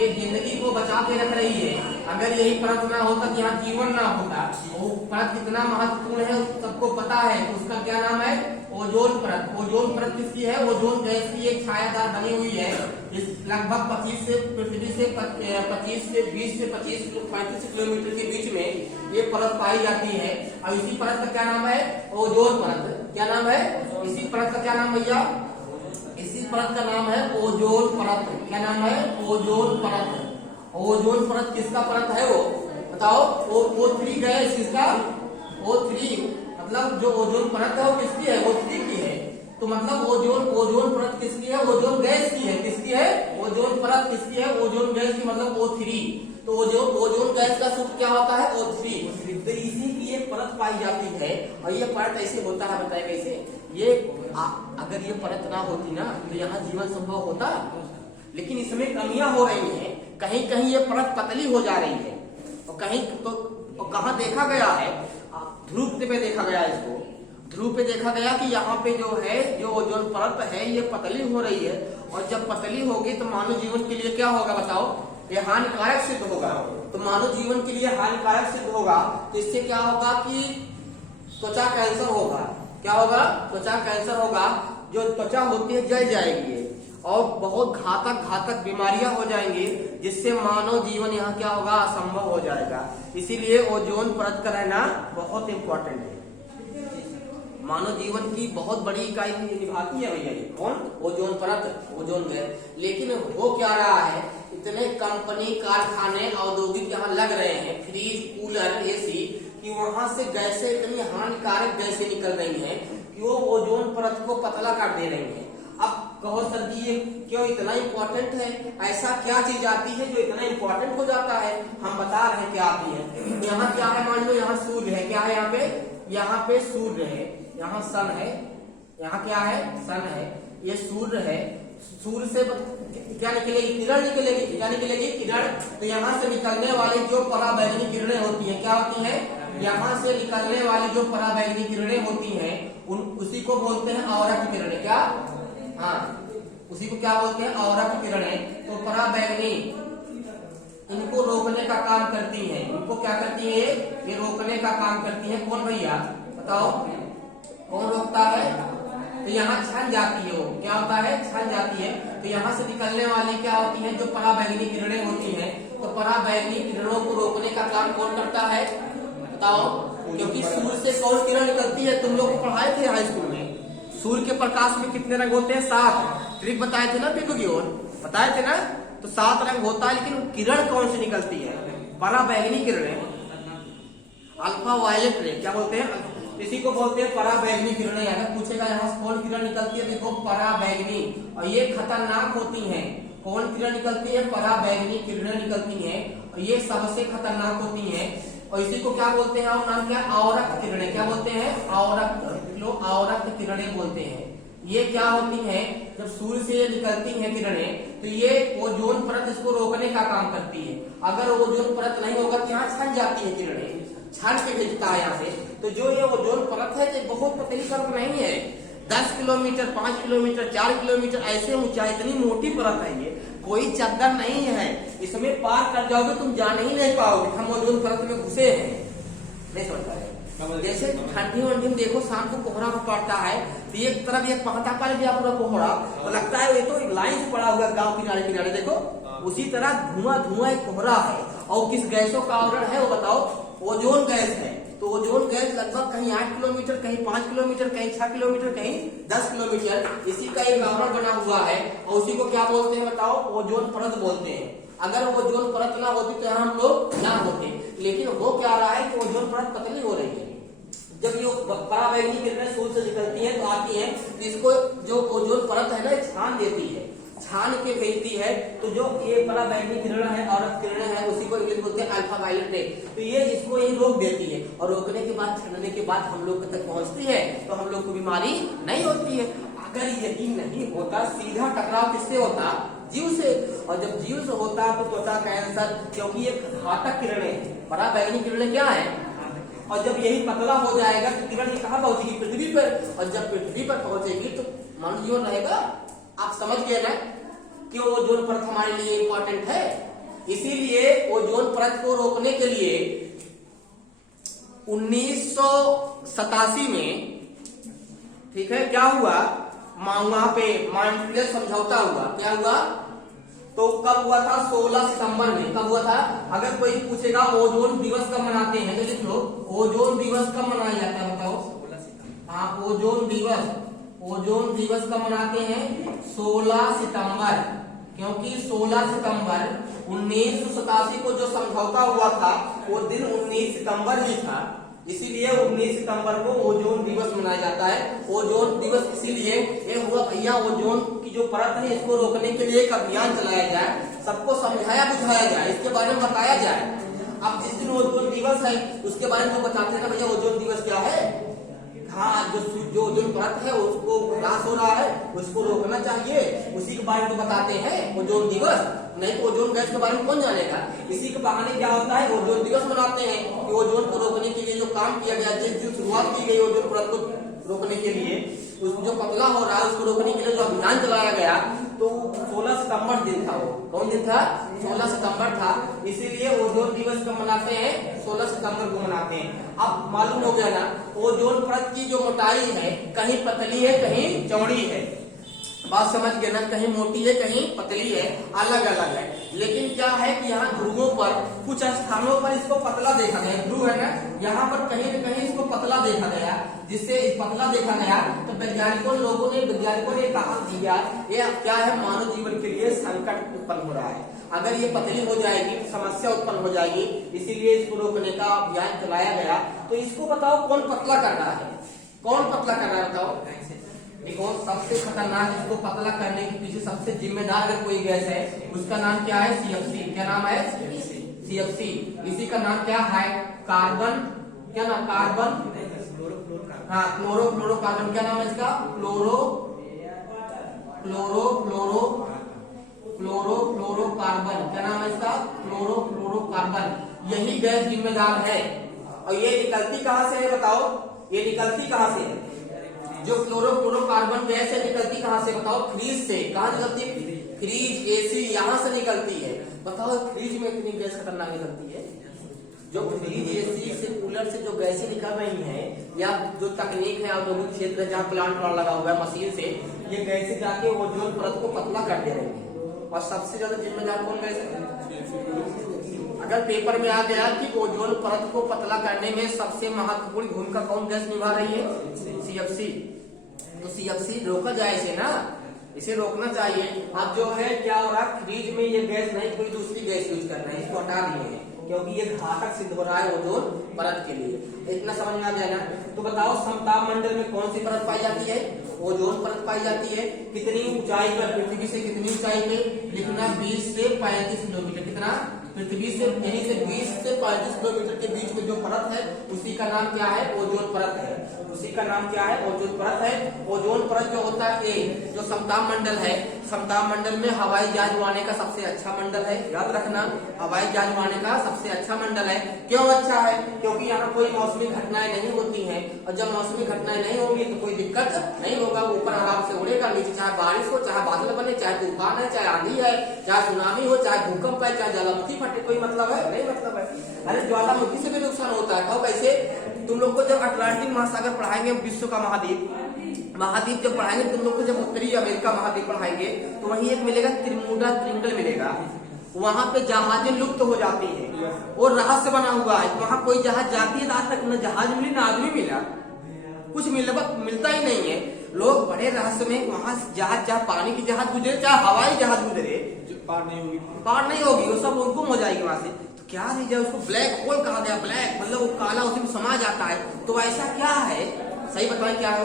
ये जिंदगी को बचा के रख रही है। अगर यही परत ना होता तो यहाँ जीवन ना होता। वो परत कितना महत्वपूर्ण है सबको पता है। उसका क्या नाम है? ओजोन परत। ओजोन परत किसकी है? ओजोन गैस की एक छायादार बनी हुई है। इस लगभग 25 से पृथ्वी से 25 से 20 से 25 35 किलोमीटर के बीच में ये परत पाई जाती है। और इसी परत का क्या नाम है? ओजोन परत। क्या नाम है? इसी परत का क्या नाम भैया? इसी परत का नाम है ओजोन परत। क्या नाम है? ओजोन परत। ओजोन परत किसका परत है वो बताओ? O3 गैस किसका? O3 मतलब जो ओजोन परत है वो किसकी है? O3 की है। तो मतलब ओजोन परत किसकी है? ओजोन गैस की है। किसकी है? ओजोन परत किसकी है? ओजोन गैस की, मतलब O3। तो ओजोन गैस का सूत्र क्या होता है? O3। तो इसी की एक परत पाई जाती है। और ये परत ऐसे होता है, बताए कैसे? ये अगर ये परत ना होती ना तो यहाँ जीवन संभव होता, लेकिन इसमें कमियां हो रही हैं। कहीं कहीं ये परत पतली हो जा रही है, और कहीं तो कहाँ देखा गया है? ध्रुव पे देखा गया इसको। ध्रुव पे देखा गया कि यहाँ पे जो है, जो ओजोन परत है ये पतली हो रही है। और जब पतली होगी तो मानव जीवन के लिए क्या होगा बताओ? ये हानिकारक सिद्ध होगा। तो मानव जीवन के लिए हानिकारक सिद्ध होगा। तो इससे क्या होगा कि त्वचा कैंसर होगा। क्या होगा? त्वचा कैंसर होगा। जो त्वचा होती है जल जाएगी और बहुत घातक बीमारियां हो जाएंगी, जिससे मानव जीवन यहाँ क्या होगा? असंभव हो जाएगा। इसीलिए ओजोन परत का रहना बहुत इंपॉर्टेंट है। मानव जीवन की बहुत बड़ी इकाई निभाती है भैया ये। कौन? ओजोन परत, ओजोन गैस। लेकिन हो क्या रहा है, इतने कंपनी कारखाने औद्योगिक यहाँ लग रहे हैं, फ्रिज कूलर एसी, कि वहां से गैसें, इतनी हानिकारक गैसें निकल रही हैं कि वो ओजोन परत को पतला कर दे रही हैं। अब कहो सर जी ये क्यों इतना इम्पोर्टेंट है? ऐसा क्या चीज आती है जो इतना इम्पोर्टेंट हो जाता है? हम बता रहे हैं क्या आती है। यहाँ क्या है? मान लो यहाँ सूर्य है। क्या है यहाँ पे? यहाँ पे सूर्य है, यहाँ सन है, यहाँ क्या है? सन है, ये सूर्य है। सूर्य से क्या निकलेगी? किरण निकलेगी। क्या निकलेगी? किरण। तो यहाँ से निकलने वाली जो पराबैंगनी किरणें होती हैं, क्या होती है? यहाँ से निकलने वाली जो पराबैंगनी किरणें होती हैं उसी को बोलते हैं औरा की किरणें। क्या? हाँ, उसी को क्या बोलते हैं, आवरक किरणें। तो पराबैंगनी इनको रोकने का काम करती हैं। इनको क्या करती है, ये रोकने का काम करती है। कौन भैया बताओ, कौन रोकता है? तो यहाँ छन जाती है, वो क्या होता है, छन जाती है। तो यहाँ से निकलने वाली क्या होती है, जो पराबैंगनी किरणें होती हैं। तो पराबैंगनी किरणों को रोकने का काम कौन करता है बताओ? क्योंकि सूर्य से कौन किरण निकलती है, तुम लोग को पढ़ाए थे हाई स्कूल में। सूर्य के प्रकाश में कितने रंग होते हैं, 7। ट्रिक बताए थे ना पिंटू की ओर, बताए थे ना। तो 7 रंग होता है, लेकिन किरण कौन सी निकलती है, पराबैंगनी किरणें, अल्फा वायलेट रे, क्या बोलते हैं, इसी को बोलते हैं पराबैंगनी किरणें। अगर पूछेगा यहाँ से कौन किरण निकलती है, देखो पराबैंगनी, और ये खतरनाक होती हैं। कौन किरण निकलती है, पराबैंगनी किरणें निकलती हैं, और ये सबसे खतरनाक होती हैं। और इसी को क्या बोलते हैं, और नाम क्या, आवरक किरणें। क्या बोलते हैं, आवरक, लोग आवरक किरणें बोलते हैं। ये क्या होती हैं, जब सूर्य से निकलती हैं किरणें, तो ये ओजोन परत इसको रोकने का काम करती है। अगर ओजोन परत नहीं होगा तो यहाँ छन जाती है किरणें, छन के भेजता है यहाँ से। तो जो ये ओजोन परत है, ये बहुत पतली परत नहीं है, 10 किलोमीटर, 5 किलोमीटर, 4 किलोमीटर ऐसे ऊंचाई, इतनी मोटी परत है ये, कोई चद्दर नहीं है। इसमें पार कर जाओगे तुम जान ही नहीं पाओगे, हम ओजोन परत में घुसे हैं, नहीं समझ पाए। जैसे ठंडी वंडी में देखो शाम को कोहरा पड़ता है, तो एक तरफ एक पहता पड़ गया पूरा कोहरा, तो लगता है ये तो एक लाइन से पड़ा हुआ गांव किनारे किनारे, देखो उसी तरह धुआं धुआं एक कोहरा है। और किस गैसों का आवरण है वो बताओ, ओजोन गैस है। तो ओजोन गैस लगभग कहीं 8 किलोमीटर, कहीं 5 किलोमीटर, कहीं 6 किलोमीटर, कहीं 10 किलोमीटर, इसी का एक आवरण बना हुआ है। और उसी को क्या बोलते हैं बताओ, ओजोन परत बोलते हैं। अगर ओजोन परत ना होती तो यहाँ हम लोग ना होते, लेकिन हो क्या रहा है कि ओजोन परत पतली हो रही है। जब ये पराबैंगनी किरणें सूर्य से निकलती हैं तो आती हैं, तो इसको जो ओजोन परत है ना छान देती है, छान के भेजती है। तो जो ये पराबैंगनी किरण है और किरणें हैं, उसी को इंग्लिश बोलते हैं अल्फा वायलेट रे। तो ये इसको यही रोक देती है, और रोकने के बाद, छानने के बाद हम लोग तक पहुंचती है, तो हम लोग को बीमारी नहीं होती है। अगर यही नहीं होता, सीधा टकराव किससे होता, जीव से। और जब जीव से होता तो त्वचा कैंसर, क्योंकि ये घातक किरणें, पराबैंगनी किरणें क्या है। और जब यही पतला हो जाएगा तो किरण कहाँ पहुंचेगी, पृथ्वी पर। और जब पृथ्वी पर पहुंचेगी तो मानव जीवन रहेगा। आप समझ गए ना कि ओजोन परत हमारे लिए इंपॉर्टेंट है। इसीलिए ओजोन परत को रोकने के लिए 1987 में, ठीक है, क्या हुआ, वहां पे मॉन्ट्रियल समझौता हुआ। क्या हुआ, तो कब हुआ था, 16 सितंबर में। कब हुआ था, अगर कोई पूछेगा ओजोन दिवस कब मनाते हैं तो लिख लो, ओजोन दिवस कब मनाया जाता है बताओ। 16 सितंबर। हाँ, ओजोन दिवस कब मनाते हैं, 16 सितंबर। क्योंकि 16 सितंबर 1987 को जो समझौता हुआ था वो दिन 19 सितंबर ही था, इसीलिए 19 सितंबर को ओजोन दिवस मनाया जाता है। ओजोन दिवस इसीलिए ये हुआ भैया, ओजोन की जो परत है इसको रोकने के लिए एक अभियान चलाया जाए, सबको समझाया बुझाया जाए, इसके बारे में बताया जाए। अब जिस दिन ओजोन दिवस है उसके बारे में बताते हैं ना भैया, ओजोन दिवस क्या है। हाँ, जो ओजोन परत है उसको ह्रास हो रहा है, उसको रोकना चाहिए, उसी के बारे में बताते हैं ओजोन दिवस। नहीं तो ओजोन गैस के बारे में कौन जानेगा। इसी के बहाने क्या होता है, ओजोन दिवस मनाते हैं कि ओजोन को रोकने के लिए जो काम किया गया, जिस दिन शुरुआत की गई ओजोन परत को रोकने के लिए, उसको जो पतला हो रहा है उसको रोकने के लिए जो अभियान चलाया गया, तो 16 सितंबर दिन था। वो कौन दिन था, 16 सितंबर था। इसीलिए ओजोन दिवस कब मनाते हैं, 16 सितंबर को मनाते हैं। अब मालूम हो गया ना, ओजोन परत की जो मोटाई है, कहीं पतली है कहीं चौड़ी है, बात समझ गए ना, कहीं मोटी है कहीं पतली है, अलग अलग है। लेकिन क्या है कि यहाँ ध्रुवों पर, कुछ स्थानों पर इसको पतला देखा गया, ध्रुव है ना, यहाँ पर कहीं न कहीं इसको पतला देखा गया, जिससे इस पतला देखा गया तो वैज्ञानिकों ने कहा दिया ये क्या है, मानव जीवन के लिए संकट उत्पन्न हो रहा है। अगर ये पतली हो जाएगी तो समस्या उत्पन्न हो जाएगी, इसीलिए इसको रोकने का अभियान चलाया गया। तो इसको बताओ कौन पतला कर रहा है, कौन पतला कर रहा है बताओ। देखो सबसे खतरनाक, इसको पतला करने के पीछे सबसे जिम्मेदार अगर कोई गैस है उसका नाम क्या है, CFC। क्या नाम है, CFC। इसी का नाम क्या है, कार्बन, क्या नाम, कार्बन, हाँ, क्लोरोफ्लोरोकार्बन। क्या नाम है इसका, क्लोरोफ्लोरोकार्बन। क्या नाम है इसका, क्लोरोफ्लोरोकार्बन। यही गैस जिम्मेदार है। और ये निकलती कहां से है बताओ, ये निकलती कहां से है, जो क्लोरोफ्लोरोकार्बन गैस है निकलती कहाँ से बताओ? फ्रीज से। कहाँ निकलती है? फ्रीज, एसी यहाँ से निकलती है। बताओ फ्रीज में इतनी गैस खतरनाक निकलती है। जो फ्रीज, एसी से, कूलर से जो गैसें निकल रही हैं, या जो तकनीक है औद्योगिक क्षेत्र जहाँ प्लांट लगा हुआ है मशीन से, ये गैसें जाके ओजोन परत को पतला कर दे रही है। और सबसे ज्यादा जिम्मेदार कौन गैस है? अगर पेपर में आ गया कि ओजोन परत को पतला करने में सबसे महत्वपूर्ण भूमिका कौन गैस निभा रही है? सीएफसी। तो सीएफसी रोका जाए इसे ना, इसे रोकना चाहिए। अब जो है क्या हो रहा है, फ्रीज में ये गैस नहीं, कोई दूसरी गैस यूज कर रहे हैं, इसको हटा दिए हैं क्योंकि ये घातक सिद्ध हो रहा है ओजोन परत के लिए। इतना समझ में आ जाएगा। तो बताओ समताप मंडल में कौन सी परत पाई जाती है? ओजोन परत पाई जाती है। कितनी ऊंचाई पर? पृथ्वी से कितनी ऊंचाई पे? लिखना 20 से 35 किलोमीटर। कितना? पृथ्वी से यहीं से 20 से 35 किलोमीटर के बीच में जो परत है उसी का नाम क्या है? ओजोन परत है। उसी का नाम क्या है? ओजोन परत है। ओजोन परत जो होता है जो समताप मंडल है, समताप मंडल में हवाई जहाज उड़ाने का सबसे अच्छा मंडल है। याद रखना, हवाई जहाज उड़ाने का सबसे अच्छा मंडल है। क्यों अच्छा है? क्योंकि यहाँ कोई मौसमी घटनाएं नहीं होती हैं, और जब मौसमी घटनाएं नहीं होंगी तो कोई दिक्कत नहीं होगा। ऊपर आराम से उड़ेगा, नीचे चाहे बारिश हो, चाहे बादल बने, चाहे तूफान है, चाहे आंधी है, चाहे सुनामी हो, चाहे भूकंप है, चाहे ज्वालामुखी फटे, कोई मतलब है? नहीं मतलब है। अरे ज्वालामुखी से भी नुकसान होता है। खाओ कैसे? तुम लोग को जब अटलांटिक महासागर पढ़ाएंगे, विश्व का महाद्वीप जब पढ़ाएंगे, तुम लोग को जब उत्तरी अमेरिका महाद्वीप पढ़ाएंगे तो वहीं एक मिलेगा त्रिमुदा ट्रिंगल मिलेगा। वहां पे जहाजें लुप्त हो जाती है और रहस्य बना हुआ है। वहां कोई जहाज जाती है, आज तक न जहाज मिली न आदमी मिला, कुछ मिलता ही नहीं है। लोग बड़े रहस्य में वहां जहाज, चाहे पानी की जहाज गुजरे, चाहे हवाई जहाज गुजरे, पार नहीं होगी, वो सब गुम हो जाएगी वहां से। तो क्या नहीं जाए, उसको ब्लैक होल कहा गया। ब्लैक मतलब वो काला, उसी में समा जाता है। तो ऐसा क्या है? सही बताएं क्या है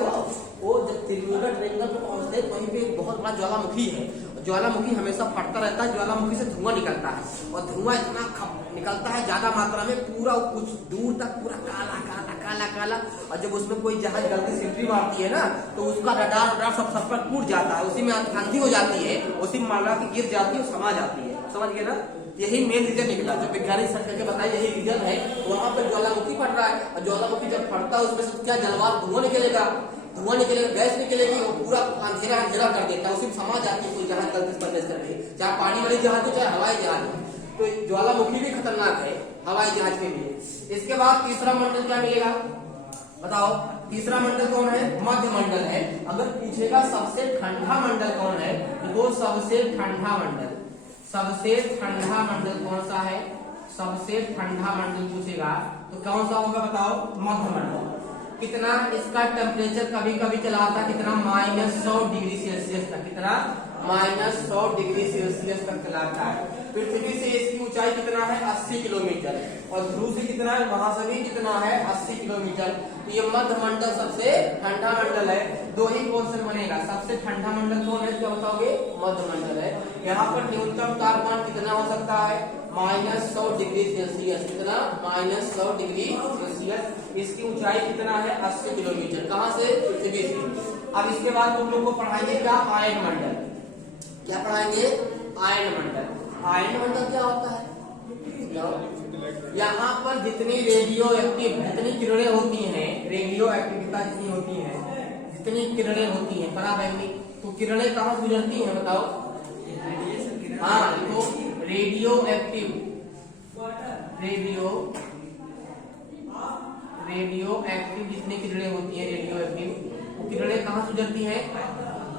वो जब त्रिमुदा ट्रायंगल पे पहुंचते हैं वहीं पे एक बहुत बड़ा ज्वालामुखी है। ज्वालामुखी हमेशा फटता रहता है। ज्वालामुखी से धुआं निकलता है, और धुआं इतना निकलता है ज्यादा मात्रा में, पूरा कुछ दूर तक पूरा काला काला काला काला। और जब उसमें कोई जहाज गलती से एंट्री मारती है ना, तो उसका रडार सब पर टूट जाता है, उसी में आंधी हो जाती है, उसी में मार के गिर जाती है और समा जाती है। समझ गए ना? यही मेन रीजन निकला, जो वैज्ञानिक सर्च करके बताया यही रीजन है। वहां पर ज्वालामुखी फट रहा है, और ज्वालामुखी जब फटता है उसमें से क्या जलवार धुआं निकलेगा, गैस निकलेगी, वो पूरा अंधेरा अंधेरा कर देता है, उसी में समा जाती है कोई जहाज गलती से प्रवेश कर रही है, चाहे पानी वाली जहाज हो चाहे हवाई जहाज हो। तो ज्वालामुखी भी खतरनाक है हवाई जहाज के लिए। इसके बाद तीसरा मंडल क्या मिलेगा बताओ? तीसरा मंडल कौन है? मध्य मंडल है। अगर पूछेगा सबसे ठंडा मंडल कौन है, तो वो सबसे ठंडा मंडल कौन सा है? सबसे ठंडा मंडल पूछेगा तो कौन सा होगा बताओ? मध्य मंडल। कितना इसका टेम्परेचर कभी कभी चला आता है, कितना? -100 डिग्री सेल्सियस तक। कितना? -100 डिग्री सेल्सियस तक चलाता है। पृथ्वी से इसकी ऊंचाई कितना है? 80 किलोमीटर। और ध्रुव से कितना है? वहां से भी कितना है? 80 किलोमीटर। तो ये मध्य मंडल सबसे ठंडा मंडल है। दो ही क्वेश्चन बनेगा, सबसे ठंडा मंडल कौन है? क्या बताओगे? मध्य मंडल है। यहाँ पर न्यूनतम तापमान कितना हो सकता है? -100 डिग्री सेल्सियस। कितना? -100 डिग्री सेल्सियस। इसकी ऊंचाई कितना है? 80 किलोमीटर। कहाँ से? पृथ्वी से। अब इसके बाद तुम लोग को पढ़ाएंगे क्या? आयन मंडल। क्या पढ़ाएंगे? आयन मंडल। आयन मंडल क्या होता है? यहाँ पर जितनी रेडियो एक्टिव, जितनी किरणें होती हैं, रेडियो एक्टिविटी जितनी होती है, जितनी किरणें होती हैं पराबैंगनी, तो किरणें कहाँ गुजरती हैं बताओ? हाँ, तो रेडियो एक्टिव जितनी किरणें होती हैं, रेडियो एक्टिव, वो किरणें कहाँ गुजरती हैं?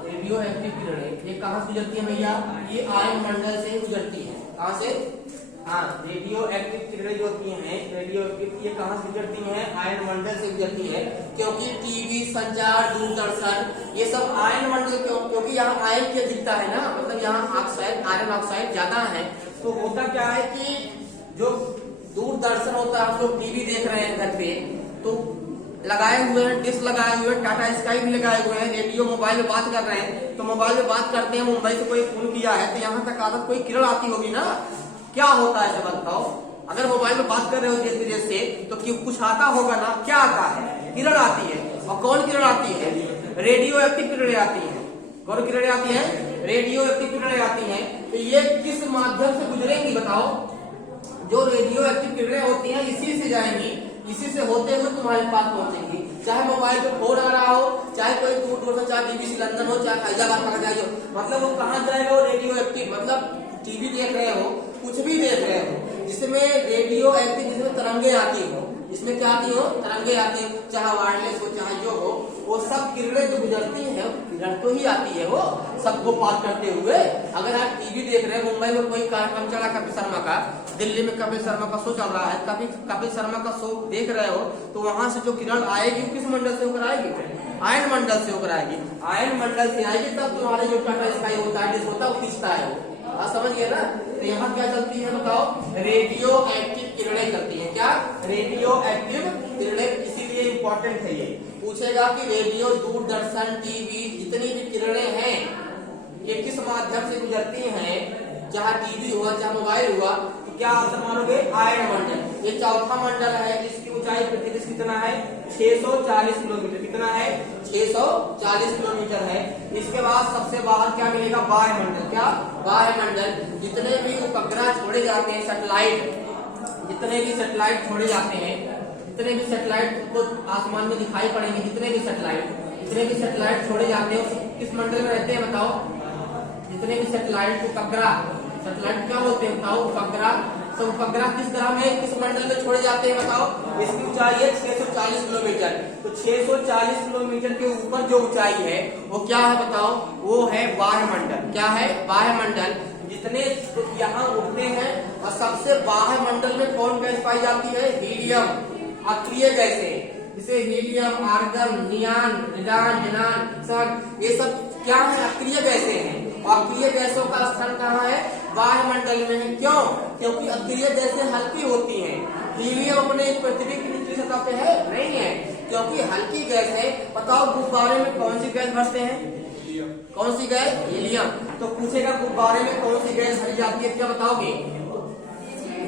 रेडियो एक्टिव किरणें ये कहाँ से गुजरती है भैया? ये आयन मंडल से गुजरती है। कहाँ से? हाँ, रेडियो एक्टिव किरणें जो होती हैं, रेडियो एक्टिव, ये कहाँ से गुजरती हैं? आयन मंडल से गुजरती है। क्योंकि टीवी, संचार, दूरदर्शन, ये सब आयन मंडल, क्योंकि यहाँ आयन की अधिकता है ना, मतलब यहाँ ऑक्साइड, आयरन ऑक्साइड ज्यादा है। तो होता क्या है कि जो दूरदर्शन होता है, हम लोग टीवी देख रहे हैं घर पे, तो लगाए हुए हैं, डिश लगाए हुए हैं, टाटा स्काई भी लगाए हुए हैं, रेडियो, मोबाइल में बात कर रहे हैं, तो मोबाइल में बात करते हैं, मुंबई से कोई फोन किया है, तो यहाँ तक आदत कोई किरण आती होगी ना। क्या होता है सब बताओ? अगर मोबाइल में बात कर रहे हो देश विदेश से, तो कुछ आता होगा ना। क्या आता है? किरण आती है। और कौन किरण आती है? रेडियो एक्टिव किरणें आती है। कौन किरणें आती है? रेडियो एक्टिव किरणें आती है। तो ये किस माध्यम से गुजरेंगी बताओ? जो रेडियो एक्टिव किरणें होती हैं इसी से जाएंगी। इसी से होते हुए तुम्हारे पास पहुंचेगी। चाहे मोबाइल पे फोन आ रहा हो, चाहे कोई दूर दूर से, चाहे बीबीसी लंदन हो, चाहे फैजाबाद पकड़ जाए हो, मतलब वो कहाँ जाएगा, वो रेडियो एक्टिव, मतलब टीवी देख रहे हो, कुछ भी देख रहे हो जिसमें रेडियो एक्टिव, जिसमें तरंगे आती हो, इसमें क्या आती हो, तरंगे आती हो, चाहे वायरलेस हो चाहे जो हो, वो सब किरणें जो गुजरती हैं, किरण तो ही आती है वो सबको पार करते हुए। अगर आप टीवी देख रहे हैं, मुंबई में कोई कार्यक्रम चला कपिल शर्मा का, दिल्ली में कपिल शर्मा का शो चल रहा है, कपिल शर्मा का शो देख रहे हो, तो वहां से जो किरण आएगी किस मंडल से होकर आएगी, आयन मंडल से होकर आएगी। आयन मंडल से आएगी तब तुम्हारे जो टाटा स्काई होता है, डिश होता है, वो खींचता है वो। आप समझ गए ना। तो यहाँ क्या चलती है बताओ, रेडियो एक्टिव किरणें चलती है। क्या, रेडियो एक्टिव किरणें, इसीलिए इंपॉर्टेंट है ये। पूछेगा कि रेडियो, दूरदर्शन, टीवी, जितनी भी किरणें हैं ये किस माध्यम से गुजरती हैं, चाहे टीवी हुआ चाहे मोबाइल हुआ, तो क्या आंसर मानोगे, आयन मंडल। ये चौथा मंडल है जिसकी ऊंचाई पृथ्वी से कितना है, 640 किलोमीटर। कितना है, 640 किलोमीटर है। इसके बाद सबसे बाहर क्या मिलेगा, वायुमंडल। क्या, वायुमंडल। जितने भी उपग्रह छोड़े जाते हैं, सैटेलाइट, जितने भी सैटेलाइट छोड़े जाते हैं, जितने भी सैटेलाइट को आसमान में दिखाई पड़ेंगे, जितने भी सैटेलाइट छोड़े जाते हैं किस मंडल में रहते हैं बताओ, जितने भी सैटेलाइट उपग्रह, सैटेलाइट क्या बोलते हैं बताओ, उपग्रह। तो उपग्रह किस ग्रह में, किस मंडल में छोड़े जाते हैं बताओ। इसकी ऊंचाई है 640 किलोमीटर। तो 640 किलोमीटर के ऊपर जो ऊंचाई है वो क्या है बताओ, वो है वायुमंडल। क्या है, वायुमंडल। जितने यहाँ उड़ते हैं, और सबसे वायुमंडल में कौन गैस पाई जाती है, हीलियम, अक्रिय गैसें, जैसे हीलियम, आर्गन, नियान, रिडान, जिनान, सन, ये सब क्या है, अक्रिय गैसें हैं। अक्रिय गैसों का स्थान कहाँ है, वायुमंडल में है। क्यों, क्योंकि अक्रिय गैसें हल्की होती हैं। हीलियम अपने पृथ्वी की निचली सतह पे है, नहीं है, क्योंकि हल्की गैस है। बताओ गुब्बारे में कौन सी गैस भरते हैं, कौन सी गैस, हीलियम। तो पूछेगा गुब्बारे में कौन सी गैस भरी जाती है, क्या बताओगे,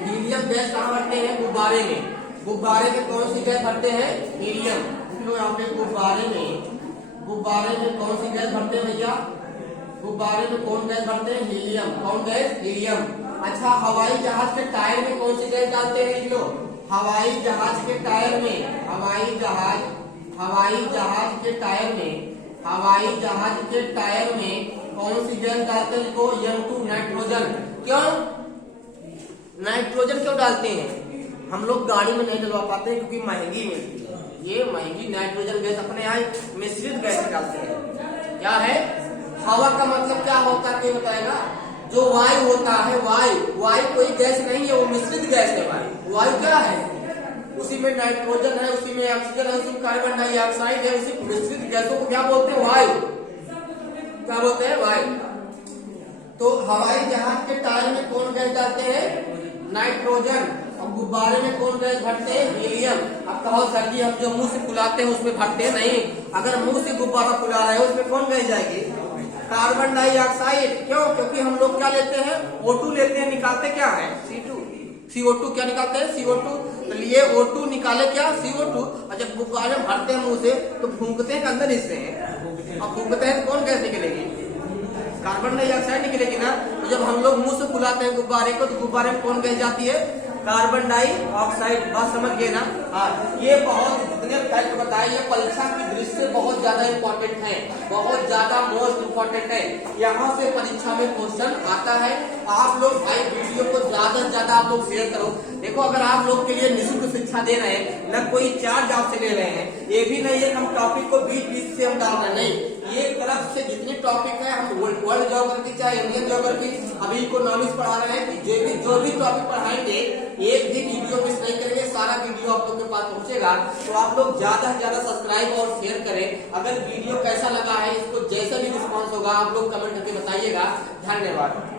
हीलियम गैस कहाँ भरते हैं, गुब्बारे में। गुब्बारे में कौन सी गैस भरते हैं, हीलियम। यहाँ पे गुब्बारे में कौन सी गैस भरते हैं भैया, गुब्बारे में कौन गैस भरते हैं, हीलियम। कौन गैस, हीलियम। अच्छा, हवाई जहाज के टायर में कौन सी गैस डालते हैं, लिख लो, हवाई जहाज के टायर में, हवाई जहाज के टायर में कौन सी गैस डालते हैं, लिखो, N2, नाइट्रोजन। क्यों, नाइट्रोजन क्यों डालते हैं, हम लोग गाड़ी में नहीं डलवा पाते हैं क्योंकि महंगी मिलती है। ये महंगी नाइट्रोजन गैस अपने यहाँ मिश्रित गैस डालते हैं। क्या है, हवा का मतलब क्या होता है, कोई बताएगा, जो वायु होता है, वायु कोई गैस नहीं है, वो मिश्रित गैस है। वायु क्या है, उसी में नाइट्रोजन है, उसी में ऑक्सीजन है, उसी में कार्बन डाइऑक्साइड है, उसी मिश्रित गैसों को क्या बोलते हैं, वायु। क्या बोलते हैं, वायु। तो हवाई जहाज के टायर में कौन गैस डालते हैं, नाइट्रोजन। और गुब्बारे में कौन गैस भरते हैं, हीलियम। अब कहो सर जी हम जो मुंह से फुलाते हैं उसमें भरते हैं, नहीं, अगर मुंह से गुब्बारा फुला रहे हो उसमें कौन गैस जाएगी, कार्बन डाइऑक्साइड। क्यों, क्योंकि हम लोग क्या लेते हैं, O2 लेते हैं, निकालते क्या है, CO2। क्या निकालते हैं, CO2। तो लिए O2 निकाले क्या, CO2। और जब गुब्बारे भरते हैं मुंह से तो फूंकते हैं अंदर हिस्से हैं, और फूंकते हैं तो कौन गैस निकलेगी, कार्बन डाइऑक्साइड निकलेगी ना। तो जब हम लोग मुंह से फुलाते हैं गुब्बारे को, तो गुब्बारे में कौन गैस जाती है, कार्बन डाइऑक्साइड। बात समझ गए ना। ये बहुत जितने फैक्ट बताए, ये परीक्षा की दृष्टि से बहुत ज्यादा इंपॉर्टेंट है, बहुत ज्यादा मोस्ट इंपॉर्टेंट है। यहाँ से परीक्षा में क्वेश्चन आता है। आप लोग भाई वीडियो को ज्यादा से ज्यादा आप लोग शेयर करो। देखो, अगर आप लोग के लिए निःशुल्क शिक्षा दे रहे हैं, न कोई चार्ज आपसे ले रहे हैं, ये भी नहीं है हम टॉपिक को बीच से हम डाल रहे हैं, नहीं, ये तरफ से जितने टॉपिक है, हम वर्ल्ड ज्योग्राफी चाहे इंडियन ज्योग्राफी, अभी इकोनॉमिक्स पढ़ा रहे हैं, जो भी टॉपिक पढ़ाएंगे, एक भी वीडियो मिस नहीं करेंगे, सारा वीडियो आप लोग के पास पहुंचेगा। तो आप लोग ज्यादा से ज्यादा सब्सक्राइब और शेयर करें। अगर वीडियो कैसा लगा है, इसको जैसा भी रिस्पॉन्स होगा आप लोग कमेंट करके बताइएगा। धन्यवाद।